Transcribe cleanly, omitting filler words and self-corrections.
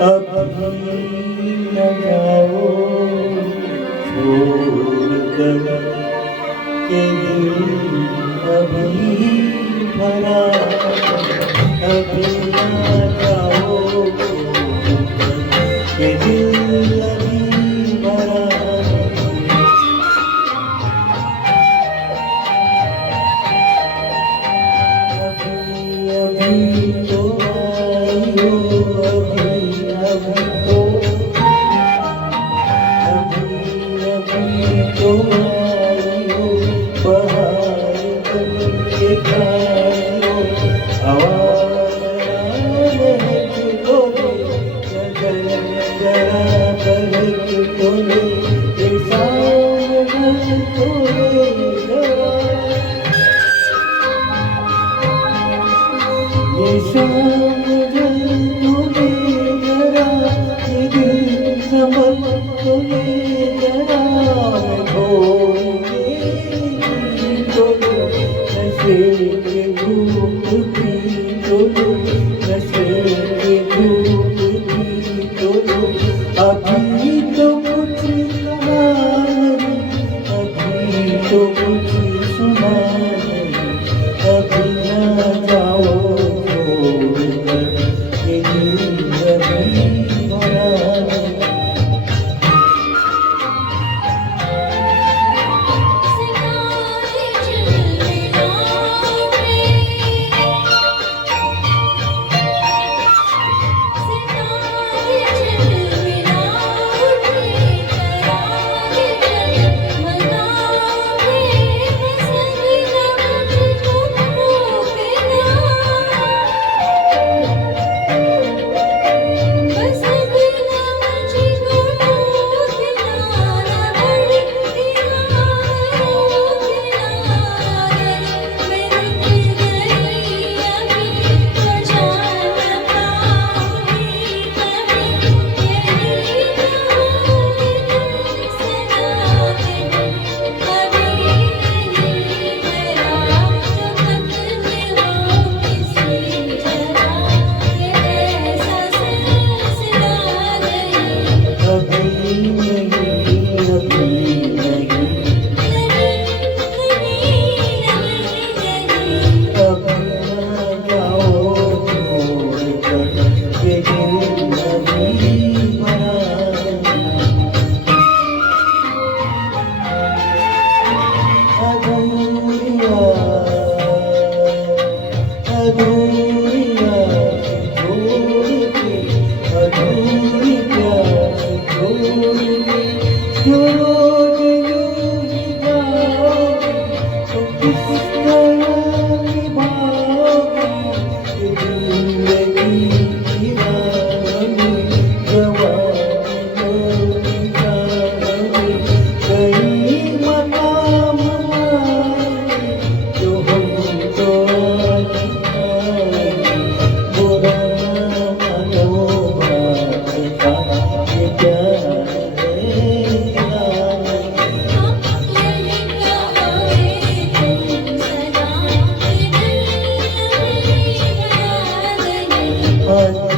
अभी न जाओ छोड़कर के दिल अभी भरा, अभी न जाओ के दिल अभी भरा। अभी अभी तो आई हो, अभी अभी तो, अभी अभी तो आई हो, बहार बन के आई हो, आवारा महक तोले, जरा बहक तोले, ये सावन तोले जरा, ये शाम तोले जरा, ये दिल संभल तोले जरा, मैं खोए तोले, नशे के धूप की तोले, नशे के धूप की तोले। अभी तो कुछ सुना नहीं, अभी तो कुछ सुना नहीं, अभी न जाओ छोड़कर ये दिल अभी भरा नहीं। But